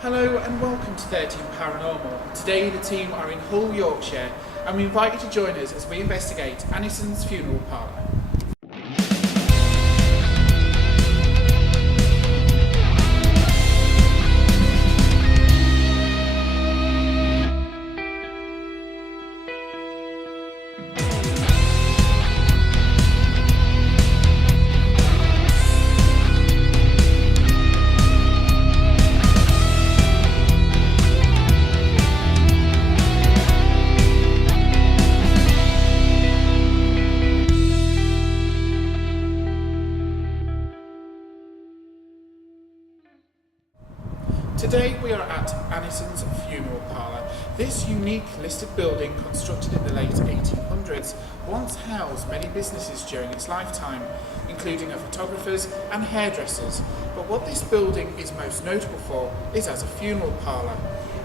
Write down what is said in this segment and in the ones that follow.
Hello and welcome to 13 Paranormal. Today the team are in Hull, Yorkshire, and we invite you to join us as we investigate Annison's funeral parlour. Today we are at Annison's funeral parlour. This unique listed building, constructed in the late 1800s, once housed many businesses during its lifetime, including a photographer's and hairdressers. But what this building is most notable for is as a funeral parlour.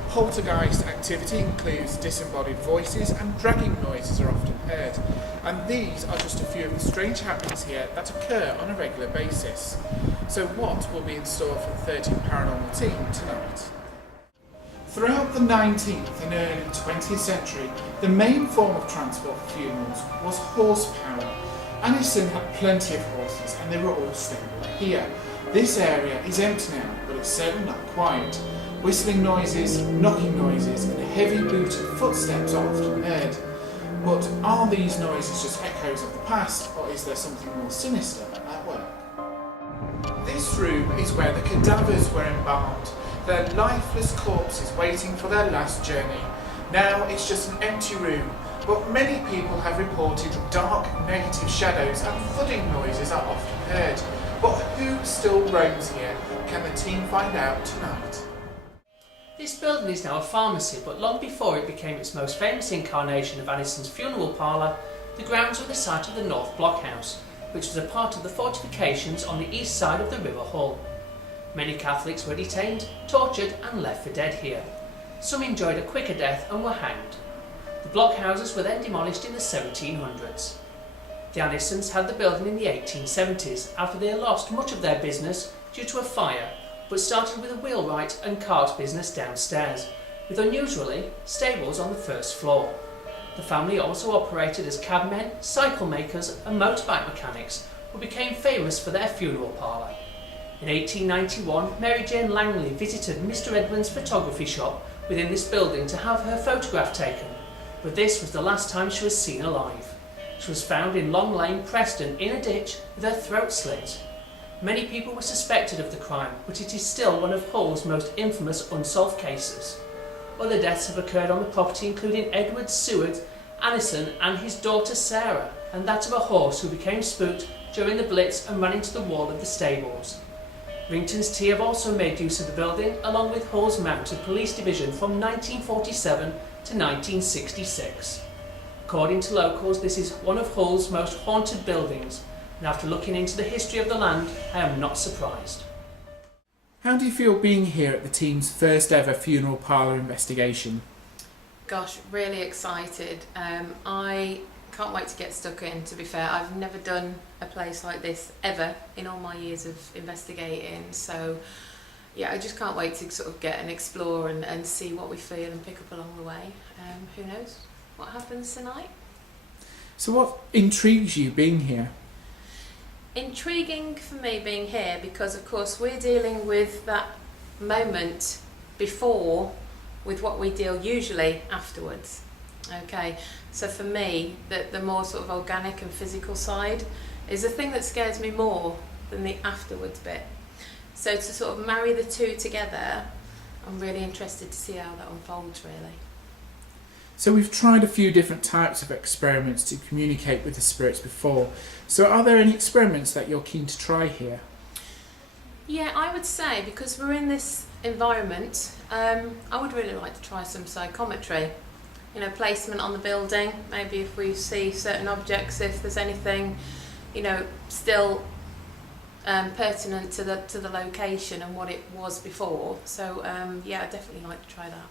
Poltergeist activity includes disembodied voices, and dragging noises are often heard. And these are just a few of the strange happenings here that occur on a regular basis. So what will be in store for the 13 Paranormal team tonight? Throughout the 19th and early 20th century, the main form of transport for funerals was horsepower. Annison had plenty of horses and they were all stabled here. This area is empty now, but it's certainly not quiet. Whistling noises, knocking noises and heavy booted footsteps are often heard. But are these noises just echoes of the past, or is there something more sinister at work? This room is where the cadavers were embalmed, their lifeless corpses waiting for their last journey. Now it's just an empty room, but many people have reported dark, negative shadows and thudding noises are often heard. But who still roams here? Can the team find out tonight? This building is now a pharmacy, but long before it became its most famous incarnation of Annison's funeral parlour, the grounds were the site of the North Blockhouse, which was a part of the fortifications on the east side of the River Hull. Many Catholics were detained, tortured and left for dead here. Some enjoyed a quicker death and were hanged. The blockhouses were then demolished in the 1700s. The Annisons had the building in the 1870s after they had lost much of their business due to a fire, but started with a wheelwright and cart business downstairs, with unusually stables on the first floor. The family also operated as cabmen, cycle makers and motorbike mechanics, who became famous for their funeral parlour. In 1891, Mary Jane Langley visited Mr. Edwin's photography shop within this building to have her photograph taken, but this was the last time she was seen alive. She was found in Long Lane, Preston, in a ditch with her throat slit. Many people were suspected of the crime, but it is still one of Hull's most infamous unsolved cases. Other deaths have occurred on the property, including Edward Seward, Annison and his daughter Sarah, and that of a horse who became spooked during the Blitz and ran into the wall of the stables. Rington's Tea have also made use of the building, along with Hull's Mounted Police Division from 1947 to 1966. According to locals, this is one of Hull's most haunted buildings, and after looking into the history of the land, I am not surprised. How do you feel being here at the team's first ever funeral parlour investigation? Gosh, really excited. I can't wait to get stuck in, to be fair. I've never done a place like this ever in all my years of investigating, so yeah, I just can't wait to sort of get and explore and see what we feel and pick up along the way. Who knows what happens tonight? So what intrigues you being here? Intriguing for me being here because of course we're dealing with that moment before with what we deal usually afterwards. Okay, so for me the more sort of organic and physical side is the thing that scares me more than the afterwards bit. So to sort of marry the two together, I'm really interested to see how that unfolds really. So we've tried a few different types of experiments to communicate with the spirits before. So are there any experiments that you're keen to try here? Yeah, I would say because we're in this environment, I would really like to try some psychometry. You know, placement on the building, maybe if we see certain objects, if there's anything, you know, still pertinent to the location and what it was before. So yeah, I'd definitely like to try that.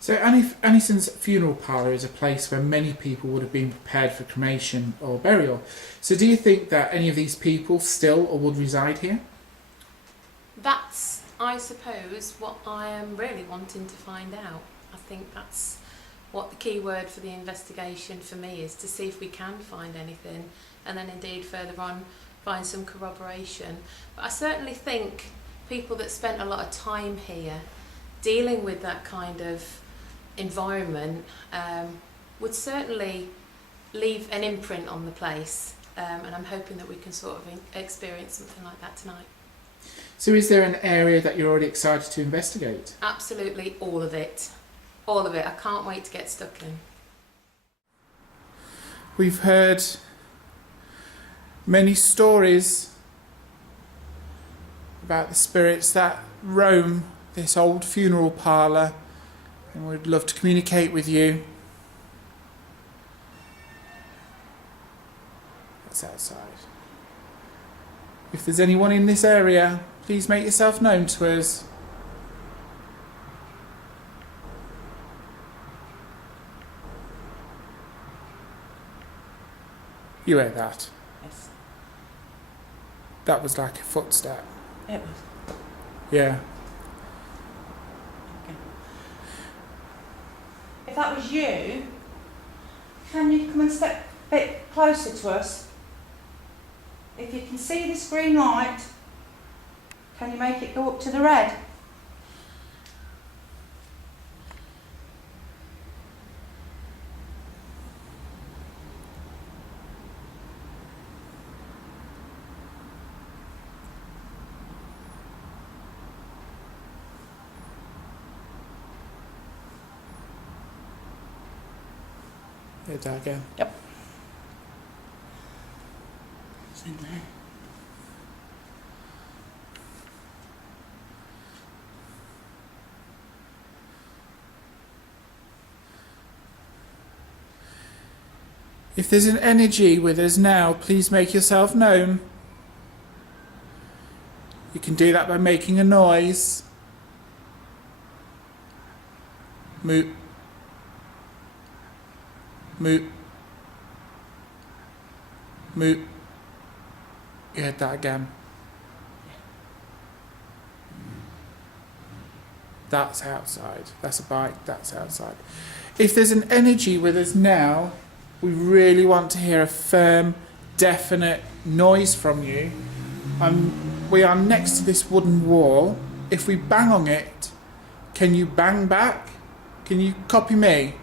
So Annison's funeral parlour is a place where many people would have been prepared for cremation or burial. So do you think that any of these people still or would reside here? That's I suppose what I am really wanting to find out. I think that's what the key word for the investigation for me is, to see if we can find anything, and then indeed further on find some corroboration. But I certainly think people that spent a lot of time here dealing with that kind of environment would certainly leave an imprint on the place, and I'm hoping that we can sort of experience something like that tonight. So is there an area that you're already excited to investigate? Absolutely all of it. All of it. I can't wait to get stuck in. We've heard many stories about the spirits that roam this old funeral parlour, and we'd love to communicate with you. That's outside. If there's anyone in this area, please make yourself known to us. You heard that? Yes, That was like a footstep. it was. Yeah. Okay. If that was you, can you come and step a bit closer to us? If you can see this green light, can you make it go up to the red? Heard that again. Yep. It's in there. If there's an energy with us now, please make yourself known. You can do that by making a noise. Moot. Moot. Moot. You heard that again. That's outside. That's a bike. That's outside. If there's an energy with us now, we really want to hear a firm, definite noise from you. We are next to this wooden wall. If we bang on it, can you bang back? Can you copy me?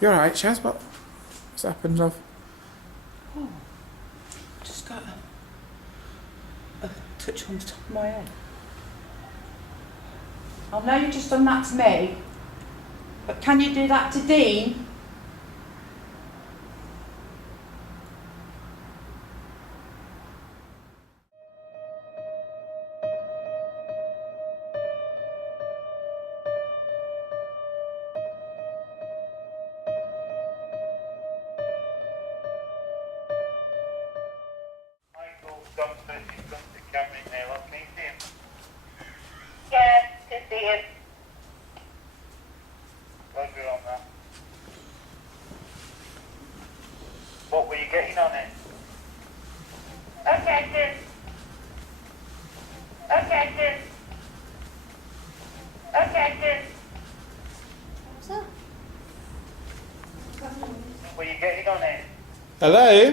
You're alright, Shaz, what's happened, love? Oh, just got a touch on the top of my head. I know you've just done that to me, but can you do that to Dean? Yeah, to see him. Roger on that. What were you getting on it? Okay, sis. Okay, sis. Okay, sis. What's that? What were you getting on it? Hello?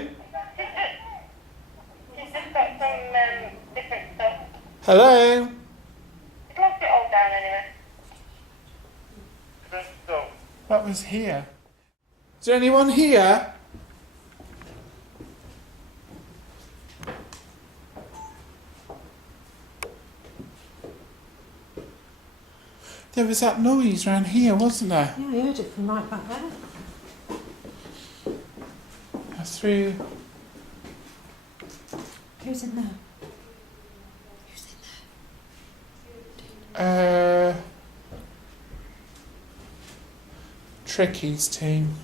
She's just got some different stuff. Hello? She's locked it all down anyway. Different stuff. That was here. Is there anyone here? There was that noise round here, wasn't there? Yeah, I heard it from right back there. Through. Who's in there? Tricky's team.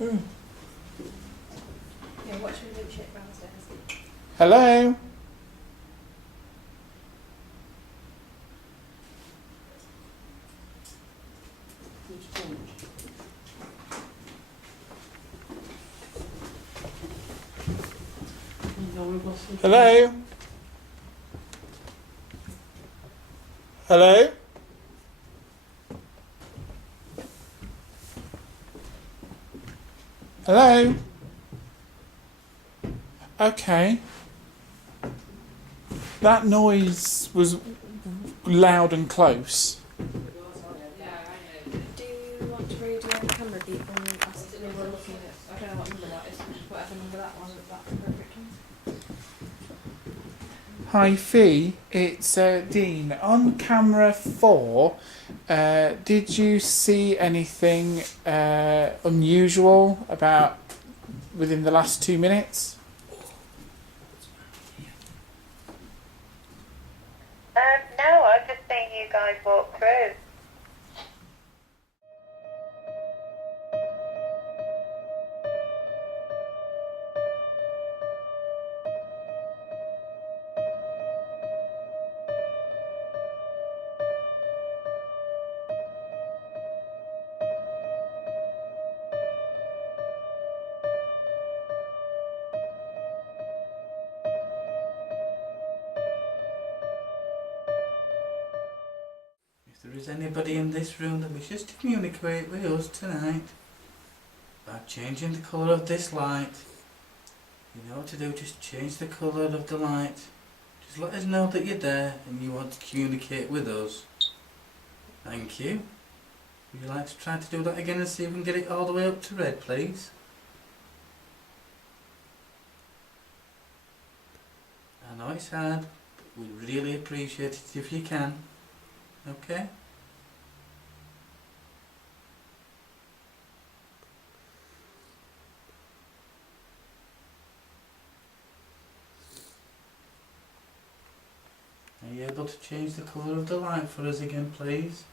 Yeah, watch me do shit downstairs. Hello? Hello? Hello? Hello? Okay. That noise was loud and close. Do you want to read the camera people and ask if they were looking at, I don't know what number that is, whatever number that was, if that's appropriate time. Hi Fee, it's Dean. On camera 4, did you see anything unusual about within the last 2 minutes? No, I've just seen you guys walk through. If there is anybody in this room that wishes to communicate with us tonight about changing the colour of this light, you know what to do, just change the colour of the light. Just let us know that you're there and you want to communicate with us. Thank you. Would you like to try to do that again and see if we can get it all the way up to red, please? I know it's hard, but we'd really appreciate it if you can. Okay? Are you able to change the colour of the light for us again, please?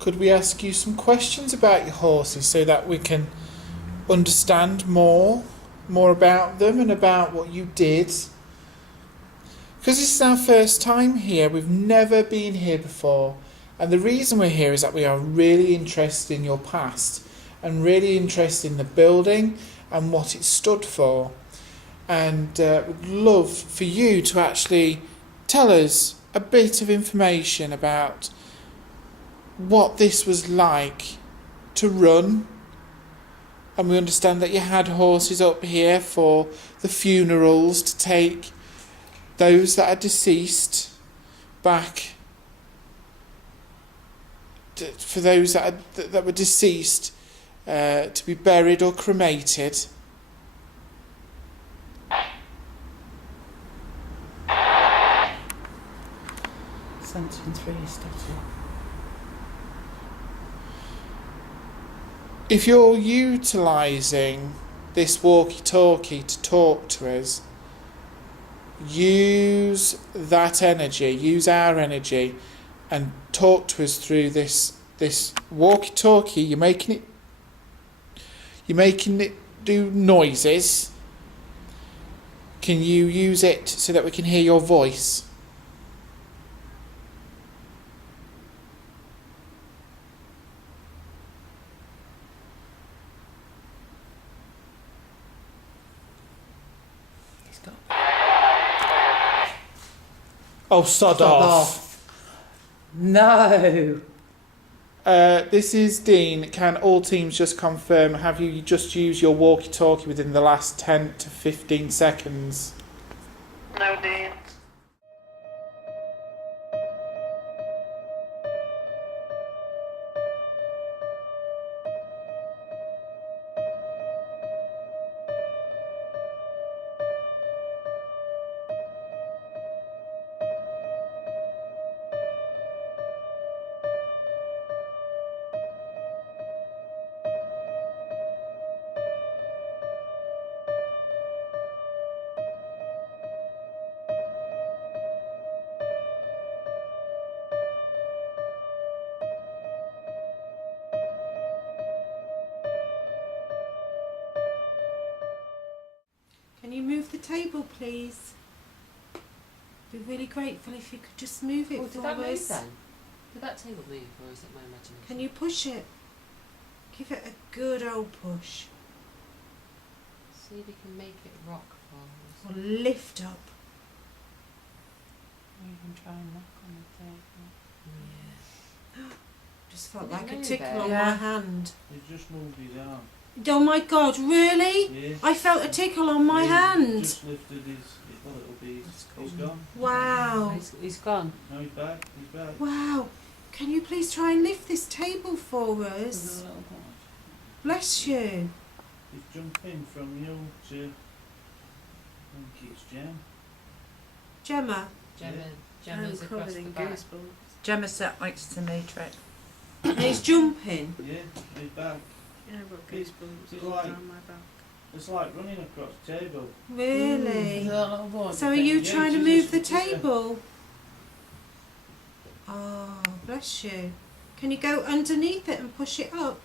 Could we ask you some questions about your horses so that we can understand more about them and about what you did? Because this is our first time here, we've never been here before, and the reason we're here is that we are really interested in your past and really interested in the building and what it stood for, and would love for you to actually tell us a bit of information about what this was like to run. And we understand that you had horses up here for the funerals to take those that are deceased back, for those that were deceased to be buried or cremated. Sentence 3 static. If you're utilising this walkie-talkie to talk to us, use that energy, use our energy, and talk to us through this walkie-talkie. You're making it do noises. Can you use it so that we can hear your voice? Oh, sod off. No. This is Dean. Can all teams just confirm, have you just used your walkie-talkie within the last 10 to 15 seconds? No, Dean. Can you move the table, please? Be really grateful if you could just move it Oh, did for that move us. then? Did that table move, or is it my imagination? Can you push it? Give it a good old push. See if you can make it rock for us. Or lift up. Or even try and knock on the table. Yeah. Just felt Did it like a move tickle it? on Yeah. my hand. He's just moved his arm. Oh my God, really? Yeah. I felt a tickle on my He hand. just lifted his well, it'll be. He's gone. Wow. He's gone. No, he's back. He's back. Wow. Can you please try and lift this table for us? No, Bless you. he's jumping from you to. I think it's Jem. Gemma. Gemma's across the back. Gemma sat next to me, Trek. And he's jumping. Yeah, he's back. Yeah, I've got It's- goosebumps it's all like- down my back. It's like running across the table. Really? So So are you Yeah, trying to she's move just- the yeah. table? Oh, bless you. Can you go underneath it and push it up?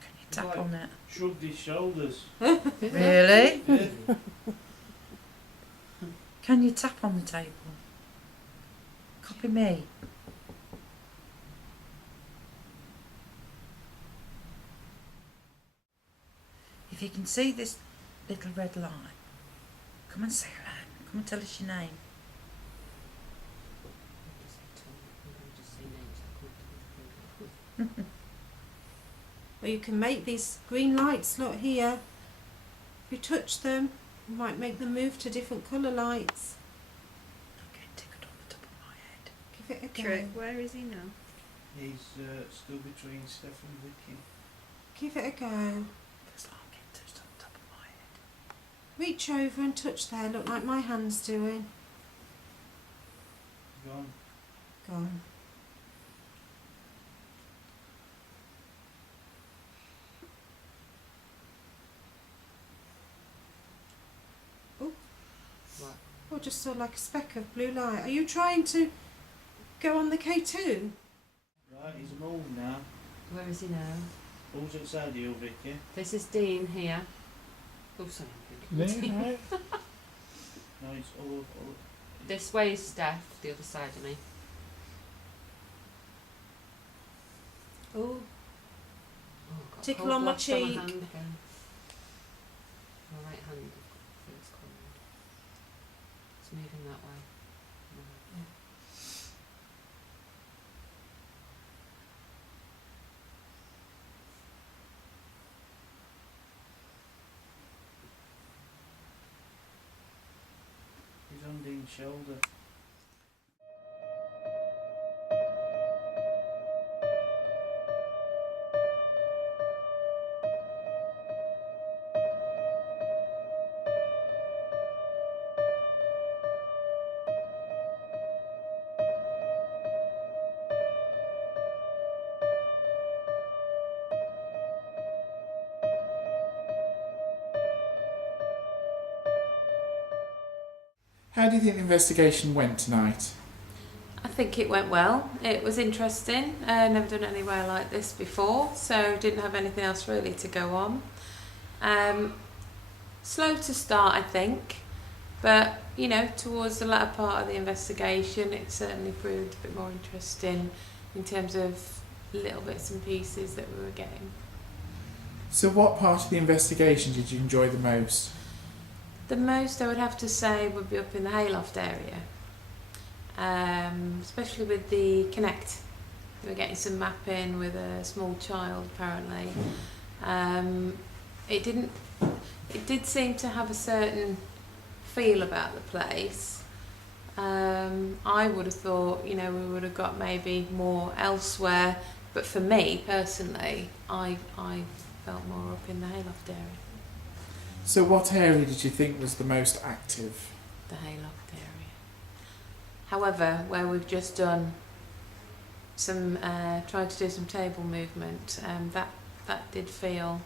Can you tap Like- on it? Shrugged his shoulders. Really? Yeah. Can you tap on the table? Copy me. If you can see this little red line, come and say hello. Come and tell us your name. Or you can make these green lights, look here. If you touch them, you might make them move to different colour lights. I'm getting tickled on the top of my head. Give it a go. Trick, where is he now? He's still between Steph and Vicky. Give it a go. Feels like I'm getting touched on the top of my head. Reach over and touch there, look like my hand's doing. Gone. Gone. Or just saw like a speck of blue light. Are you trying to go on the K2? Right, he's moved now. Where is he now? Who's outside you, Vicky? This is Dean here. Oh, sorry. No, it's all. This way is Steph, the other side of me. Oh, Oh, got a Tickle cold on my blast on cheek. hand again. My right hand feels cold. It's moving that way. No. He's on Dean's shoulder. How do you think the investigation went tonight? I think it went well. It was interesting. Never done anywhere like this before, so didn't have anything else really to go on. Slow to start, I think, but you know, towards the latter part of the investigation, it certainly proved a bit more interesting in terms of little bits and pieces that we were getting. So what part of the investigation did you enjoy the most? The most I would have to say would be up in the hayloft area, especially with the Connect. We were getting some mapping with a small child apparently. It did seem to have a certain feel about the place. I would have thought, you know, we would have got maybe more elsewhere, but for me personally, I felt more up in the hayloft area. So what area did you think was the most active? The hayloft area. However, where we've just done some, tried to do some table movement, that did feel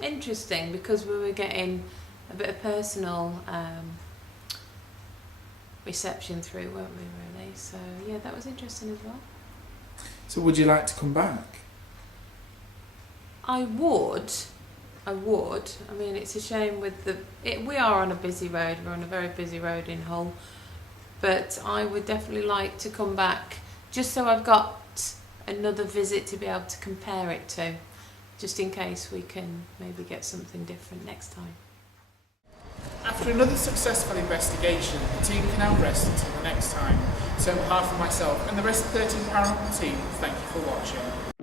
interesting because we were getting a bit of personal reception through, weren't we, really? So yeah, that was interesting as well. So would you like to come back? I would. I mean, it's a shame with we are on a busy road. We're on a very busy road in Hull. But I would definitely like to come back just so I've got another visit to be able to compare it to, just in case we can maybe get something different next time. After another successful investigation, the team can now rest until the next time. So on behalf of myself and the rest of the 13 Paranormal team, thank you for watching.